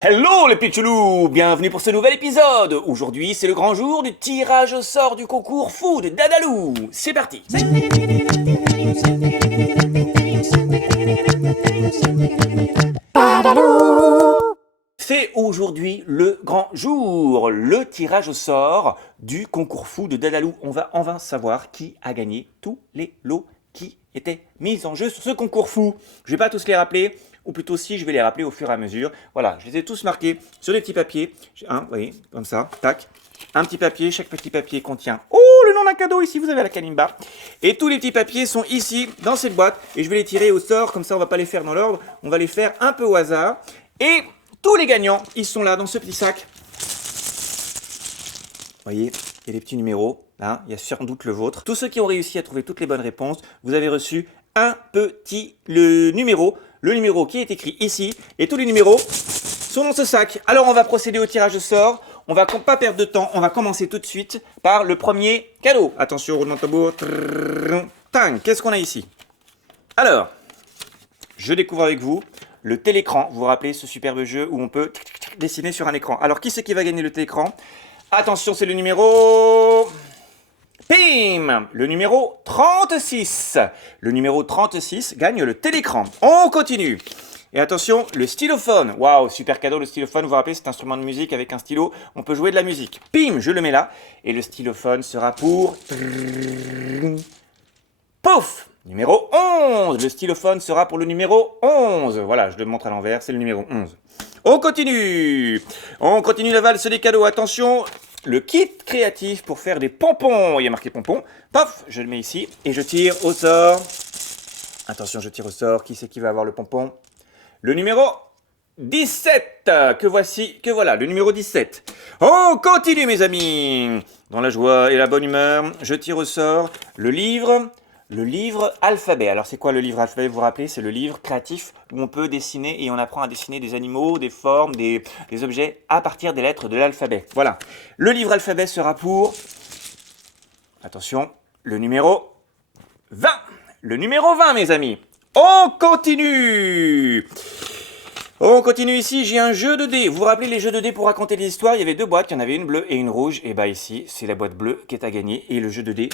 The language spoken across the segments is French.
Hello les pitchoulous, bienvenue pour ce nouvel épisode. Aujourd'hui c'est le grand jour du tirage au sort du concours fou de Dadalou. C'est parti. C'est aujourd'hui le grand jour, le tirage au sort du concours fou de Dadalou. On va enfin savoir qui a gagné tous les lots qui étaient mis en jeu sur ce concours fou. Je vais pas tous les rappeler, ou plutôt si je vais les rappeler au fur et à mesure. Voilà, je les ai tous marqués sur des petits papiers. Vous voyez, comme ça, tac. Un petit papier, chaque petit papier contient le nom d'un cadeau, ici vous avez la Kalimba. Et tous les petits papiers sont ici, dans cette boîte, et je vais les tirer au sort, comme ça on va pas les faire dans l'ordre, on va les faire un peu au hasard. Et tous les gagnants, ils sont là dans ce petit sac. Vous voyez, il y a des petits numéros, hein, il y a sans doute le vôtre. Tous ceux qui ont réussi à trouver toutes les bonnes réponses, vous avez reçu un petit numéro, le numéro qui est écrit ici, et tous les numéros sont dans ce sac. Alors on va procéder au tirage au sort. On va pas perdre de temps, on va commencer tout de suite par le premier cadeau. Attention, roulement de tambour. Tang, qu'est-ce qu'on a ici? Alors, je découvre avec vous le télécran. Vous vous rappelez ce superbe jeu où on peut dessiner sur un écran. Alors, qui c'est qui va gagner le télécran? Attention, c'est le numéro... Pim! Le numéro 36. Le numéro 36 gagne le télécran. On continue. Et attention, le stylophone. Waouh, super cadeau, le stylophone. Vous vous rappelez, c'est un instrument de musique avec un stylo. On peut jouer de la musique. Pim, je le mets là. Et le stylophone sera pour... Pouf! Numéro 11. Le stylophone sera pour le numéro 11. Voilà, je le montre à l'envers, c'est le numéro 11. On continue. On continue la valse des cadeaux. Attention, le kit créatif pour faire des pompons. Il y a marqué pompons. Paf, je le mets ici et je tire au sort. Attention, je tire au sort. Qui c'est qui va avoir le pompon? Le numéro 17. Que voilà, le numéro 17. On continue, mes amis. Dans la joie et la bonne humeur, je tire au sort le livre. Le livre alphabet. Alors c'est quoi le livre alphabet? Vous vous rappelez, c'est le livre créatif où on peut dessiner et on apprend à dessiner des animaux, des formes, des objets à partir des lettres de l'alphabet. Voilà. Le livre alphabet sera pour... Attention, le numéro 20. Le numéro 20, mes amis. On continue. On continue ici, j'ai un jeu de dés. Vous vous rappelez les jeux de dés pour raconter des histoires? Il y avait deux boîtes, il y en avait une bleue et une rouge. Et bah ici, c'est la boîte bleue qui est à gagner. Et le jeu de dés,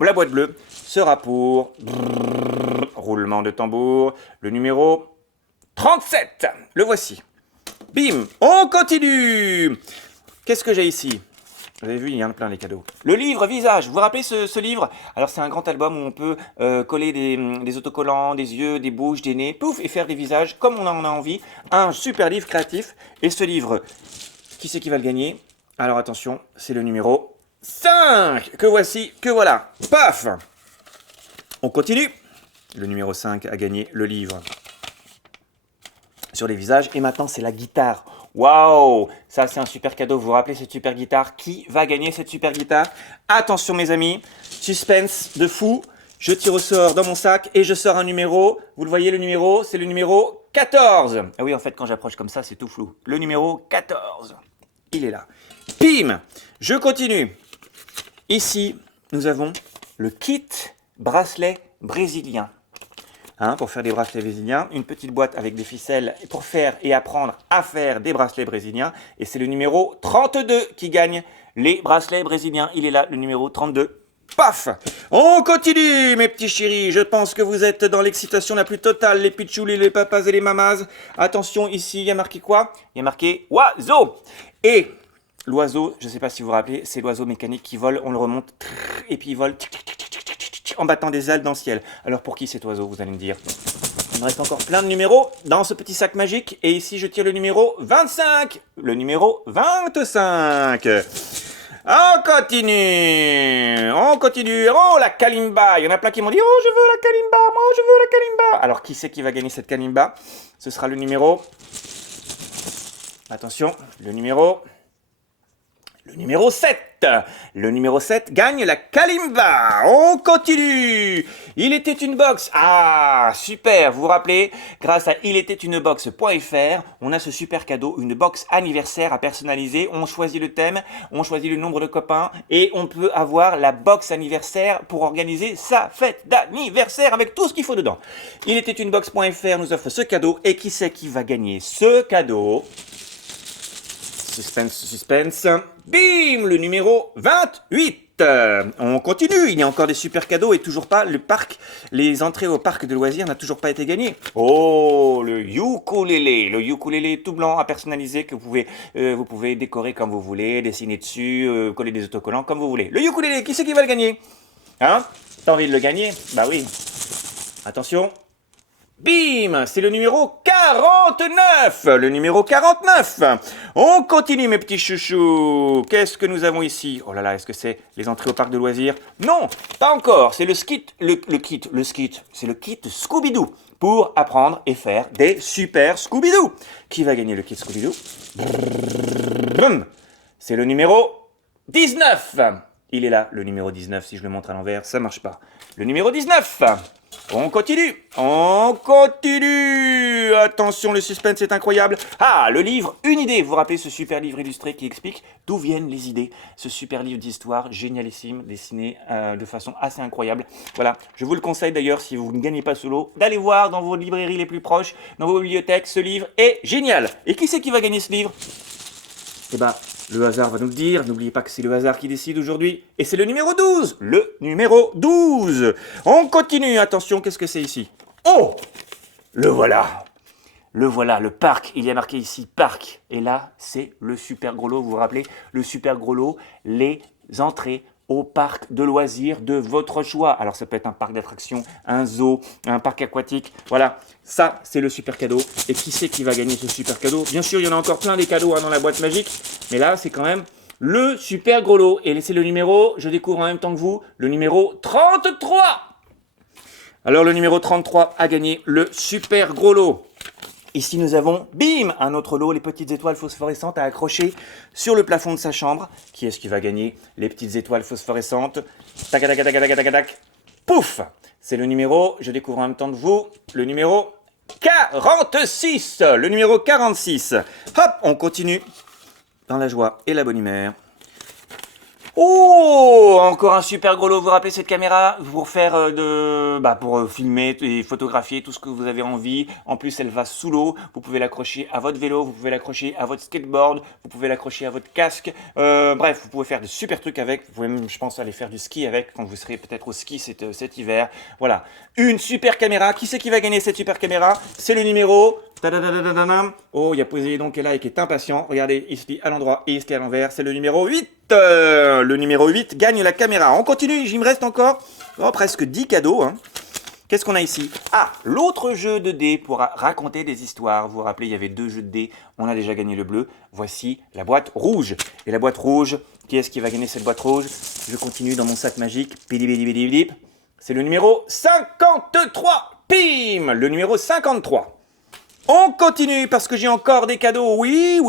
la boîte bleue, sera pour... Roulement de tambour. Le numéro 37. Le voici. Bim, on continue. Qu'est-ce que j'ai ici? Vous avez vu, il y en a plein les cadeaux. Le livre visage, vous vous rappelez ce livre? Alors c'est un grand album où on peut coller des autocollants, des yeux, des bouches, des nez, pouf, et faire des visages comme on en a envie. Un super livre créatif. Et ce livre, qui c'est qui va le gagner? Alors attention, c'est le numéro 5. Que voici, que voilà. Paf. On continue. Le numéro 5 a gagné le livre sur les visages. Et maintenant, c'est la guitare. Waouh! Ça, c'est un super cadeau. Vous vous rappelez cette super guitare? Qui va gagner cette super guitare? Attention, mes amis. Suspense de fou. Je tire au sort dans mon sac et je sors un numéro. Vous le voyez, le numéro? C'est le numéro 14. Ah oui, en fait, quand j'approche comme ça, c'est tout flou. Le numéro 14. Il est là. Pim! Je continue. Ici, nous avons le kit bracelet brésilien. Pour faire des bracelets brésiliens, une petite boîte avec des ficelles pour faire et apprendre à faire des bracelets brésiliens. Et c'est le numéro 32 qui gagne les bracelets brésiliens. Il est là, le numéro 32. Paf! On continue, mes petits chéris. Je pense que vous êtes dans l'excitation la plus totale, les pitchoulis, les papas et les mamas. Attention, ici, il y a marqué quoi? Il y a marqué oiseau. Et l'oiseau, je ne sais pas si vous vous rappelez, c'est l'oiseau mécanique qui vole. On le remonte et puis il vole en battant des ailes dans le ciel. Alors pour qui cet oiseau, vous allez me dire? Il me reste encore plein de numéros dans ce petit sac magique. Et ici, je tire le numéro 25. Le numéro 25. On continue. On continue. Oh, la Kalimba. Il y en a plein qui m'ont dit, oh, je veux la Kalimba. Moi, je veux la Kalimba. Alors, qui c'est qui va gagner cette Kalimba? Ce sera le numéro... Attention, le numéro Le numéro 7. Le numéro 7 gagne la Kalimba. On continue. Il était une box. Ah, super. Vous vous rappelez, grâce à ilétaitunebox.fr, on a ce super cadeau, une box anniversaire à personnaliser. On choisit le thème, on choisit le nombre de copains et on peut avoir la box anniversaire pour organiser sa fête d'anniversaire avec tout ce qu'il faut dedans. Ilétaitunebox.fr nous offre ce cadeau et qui c'est qui va gagner ce cadeau? Suspense, suspense. Bim, le numéro 28. On continue, il y a encore des super cadeaux et toujours pas le parc, les entrées au parc de loisirs n'a toujours pas été gagné. Oh, le ukulélé tout blanc à personnaliser que vous pouvez décorer comme vous voulez, dessiner dessus, coller des autocollants comme vous voulez. Le ukulélé, qui c'est qui va le gagner? Hein? T'as envie de le gagner? Bah oui. Attention. Bim, c'est le numéro 49. Le numéro 49. On continue mes petits chouchous. Qu'est-ce que nous avons ici? Oh là là, est-ce que c'est les entrées au parc de loisirs? Non, pas encore. C'est le skit, c'est le kit Scooby-Doo pour apprendre et faire des super Scooby-Doo. Qui va gagner le kit Scooby-Doo? C'est le numéro 19. Il est là, le numéro 19. Si je le montre à l'envers, ça marche pas. Le numéro 19. On continue. Attention, le suspense est incroyable. Ah, le livre Une idée. Vous vous rappelez ce super livre illustré qui explique d'où viennent les idées. Ce super livre d'histoire génialissime, dessiné de façon assez incroyable. Voilà, je vous le conseille d'ailleurs si vous ne gagnez pas ce lot, d'aller voir dans vos librairies les plus proches, dans vos bibliothèques. Ce livre est génial. Et qui c'est qui va gagner ce livre? Eh ben, le hasard va nous le dire. N'oubliez pas que c'est le hasard qui décide aujourd'hui. Et c'est le numéro 12. Le numéro 12. On continue. Attention, qu'est-ce que c'est ici? Oh! Le voilà. Le voilà, le parc. Il y a marqué ici parc. Et là, c'est le super gros lot. Vous vous rappelez? Le super gros lot, les entrées au parc de loisirs de votre choix. Alors ça peut être un parc d'attractions, un zoo, un parc aquatique. Voilà, ça c'est le super cadeau. Et qui c'est qui va gagner ce super cadeau? Bien sûr, il y en a encore plein des cadeaux dans la boîte magique. Mais là, c'est quand même le super gros lot. Et c'est le numéro, je découvre en même temps que vous, le numéro 33. Alors le numéro 33 a gagné le super gros lot. Ici, nous avons, bim, un autre lot, les petites étoiles phosphorescentes à accrocher sur le plafond de sa chambre. Qui est-ce qui va gagner les petites étoiles phosphorescentes? Tac, tac, tac, tac, tac, tac. Pouf! C'est le numéro, je découvre en même temps que vous, le numéro 46. Le numéro 46. Hop, on continue dans la joie et la bonne humeur. Oh, encore un super gros lot. Vous vous rappelez cette caméra pour faire pour filmer et photographier tout ce que vous avez envie. En plus, elle va sous l'eau. Vous pouvez l'accrocher à votre vélo, vous pouvez l'accrocher à votre skateboard, vous pouvez l'accrocher à votre casque. Bref, vous pouvez faire de super trucs avec. Vous pouvez même, je pense, aller faire du ski avec quand vous serez peut-être au ski cet hiver. Voilà, une super caméra. Qui c'est qui va gagner cette super caméra? C'est le numéro... Oh, il y a Poséidon qui est là et qui est impatient. Regardez, ici à l'endroit et ici à l'envers. C'est le numéro 8. Le numéro 8 gagne la caméra. On continue, il me reste encore presque 10 cadeaux. Hein. Qu'est-ce qu'on a ici? Ah, l'autre jeu de dés pour raconter des histoires. Vous vous rappelez, il y avait 2 jeux de dés. On a déjà gagné le bleu. Voici la boîte rouge. Et la boîte rouge, qui est-ce qui va gagner cette boîte rouge? Je continue dans mon sac magique. Pidibidibidibidip. C'est le numéro 53. Pim! Le numéro 53. On continue parce que j'ai encore des cadeaux. Oui,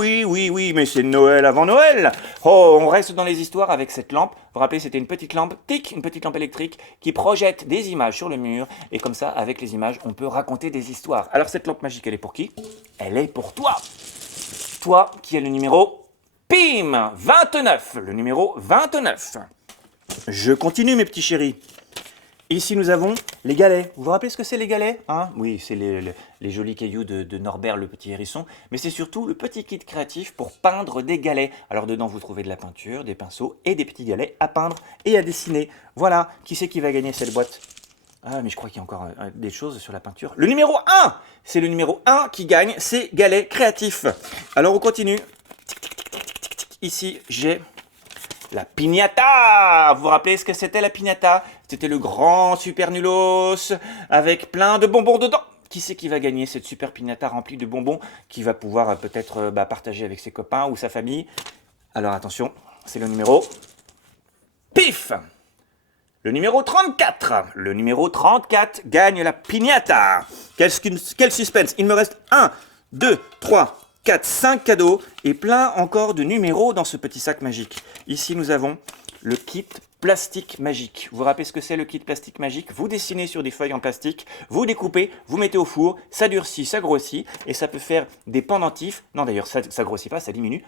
mais c'est Noël avant Noël. Oh, on reste dans les histoires avec cette lampe. Vous vous rappelez, c'était une petite lampe, une petite lampe électrique qui projette des images sur le mur. Et comme ça, avec les images, on peut raconter des histoires. Alors cette lampe magique, elle est pour qui? Elle est pour toi. Toi qui es le numéro, PIM, 29. Le numéro 29. Je continue mes petits chéris. Ici, nous avons les galets. Vous vous rappelez ce que c'est les galets? Oui, c'est les jolis cailloux de Norbert le petit hérisson. Mais c'est surtout le petit kit créatif pour peindre des galets. Alors dedans, vous trouvez de la peinture, des pinceaux et des petits galets à peindre et à dessiner. Voilà, qui c'est qui va gagner cette boîte? Ah, mais je crois qu'il y a encore des choses sur la peinture. Le numéro 1! C'est le numéro 1 qui gagne ces galets créatifs. Alors, on continue. Ici, j'ai... la piñata! Vous vous rappelez ce que c'était la piñata? C'était le grand super nulos avec plein de bonbons dedans. Qui c'est qui va gagner cette super piñata remplie de bonbons qui va pouvoir peut-être partager avec ses copains ou sa famille? Alors attention, c'est le numéro... Pif! Le numéro 34. Le numéro 34 gagne la piñata. Quel suspense! Il me reste 1, 2, 3, 4, 5 cadeaux et plein encore de numéros dans ce petit sac magique. Ici, nous avons le kit plastique magique. Vous vous rappelez ce que c'est le kit plastique magique? Vous dessinez sur des feuilles en plastique, vous découpez, vous mettez au four, ça durcit, ça grossit et ça peut faire des pendentifs. Non d'ailleurs, ça grossit pas, ça diminue,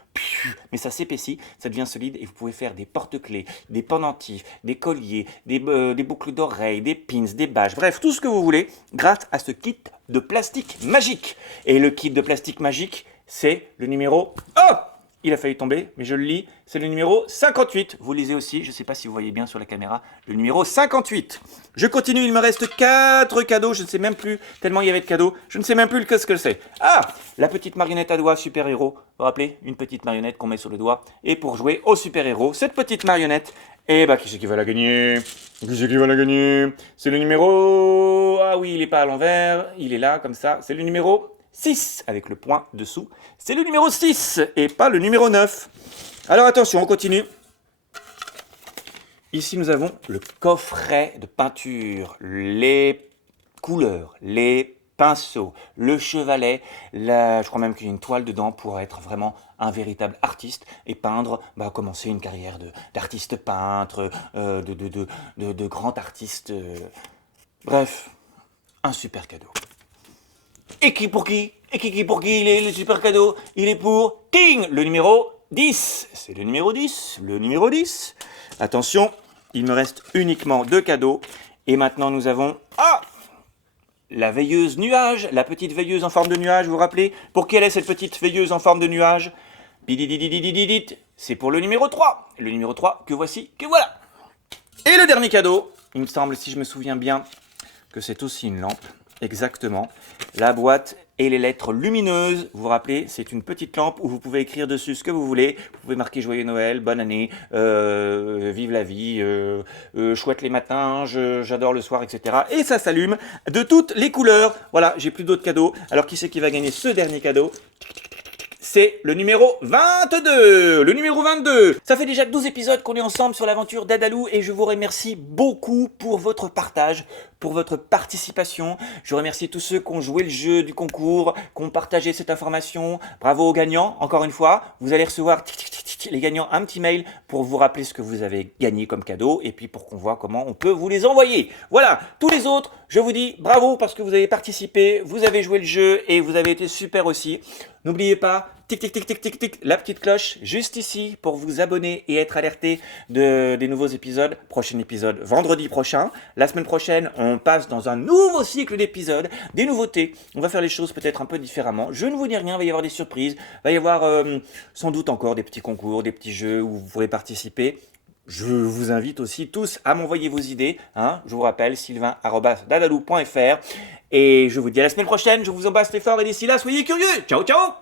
mais ça s'épaissit, ça devient solide et vous pouvez faire des porte-clés, des pendentifs, des colliers, des boucles d'oreilles, des pins, des bâches, bref, tout ce que vous voulez grâce à ce kit de plastique magique. Et le kit de plastique magique, c'est le numéro... Oh! Il a failli tomber, mais je le lis. C'est le numéro 58. Vous lisez aussi, je ne sais pas si vous voyez bien sur la caméra, le numéro 58. Je continue, il me reste 4 cadeaux. Je ne sais même plus, tellement il y avait de cadeaux. Je ne sais même plus ce que c'est. Ah, la petite marionnette à doigts super-héros. Vous vous rappelez? Une petite marionnette qu'on met sur le doigt. Et pour jouer au super-héros, cette petite marionnette, eh bah, qui c'est qui va la gagner? Qui c'est qui va la gagner? C'est le numéro... Ah oui, il n'est pas à l'envers. Il est là, comme ça. C'est le numéro 6, avec le point dessous. C'est le numéro 6 et pas le numéro 9. Alors attention, on continue. Ici, nous avons le coffret de peinture, les couleurs, les pinceaux, le chevalet. Je crois même qu'il y a une toile dedans pour être vraiment un véritable artiste et peindre, commencer une carrière d'artiste peintre, de grand artiste. Bref, un super cadeau. Et qui pour qui? Et qui pour qui il est le super cadeau? Il est pour King, le numéro 10. C'est le numéro 10, le numéro 10. Attention, il me reste uniquement 2 cadeaux. Et maintenant, nous avons... Ah! La veilleuse nuage, la petite veilleuse en forme de nuage, vous vous rappelez? Pour quelle est cette petite veilleuse en forme de nuage? Bidididididididit. C'est pour le numéro 3. Le numéro 3 que voici, que voilà. Et le dernier cadeau, il me semble, si je me souviens bien, que c'est aussi une lampe. Exactement. La boîte et les lettres lumineuses. Vous vous rappelez, c'est une petite lampe où vous pouvez écrire dessus ce que vous voulez. Vous pouvez marquer Joyeux Noël, bonne année, vive la vie, chouette les matins, j'adore le soir, etc. Et ça s'allume de toutes les couleurs. Voilà, j'ai plus d'autres cadeaux. Alors qui c'est qui va gagner ce dernier cadeau? C'est le numéro 22. Le numéro 22. Ça fait déjà 12 épisodes qu'on est ensemble sur l'aventure d'Adalou et je vous remercie beaucoup pour votre partage, pour votre participation. Je remercie tous ceux qui ont joué le jeu du concours, qui ont partagé cette information. Bravo aux gagnants, encore une fois. Vous allez recevoir les gagnants un petit mail pour vous rappeler ce que vous avez gagné comme cadeau et puis pour qu'on voit comment on peut vous les envoyer. Voilà, tous les autres, je vous dis bravo parce que vous avez participé, vous avez joué le jeu et vous avez été super aussi. N'oubliez pas, tic tic tic tic tic tic, la petite cloche juste ici pour vous abonner et être alerté des nouveaux épisodes. Prochain épisode vendredi prochain. La semaine prochaine, on passe dans un nouveau cycle d'épisodes, des nouveautés. On va faire les choses peut-être un peu différemment. Je ne vous dis rien, il va y avoir des surprises, il va y avoir sans doute encore des petits concours, des petits jeux où vous pourrez participer. Je vous invite aussi tous à m'envoyer vos idées. Je vous rappelle, sylvain@dadalou.fr. Et je vous dis à la semaine prochaine. Je vous embrasse très fort et d'ici là, soyez curieux. Ciao, ciao!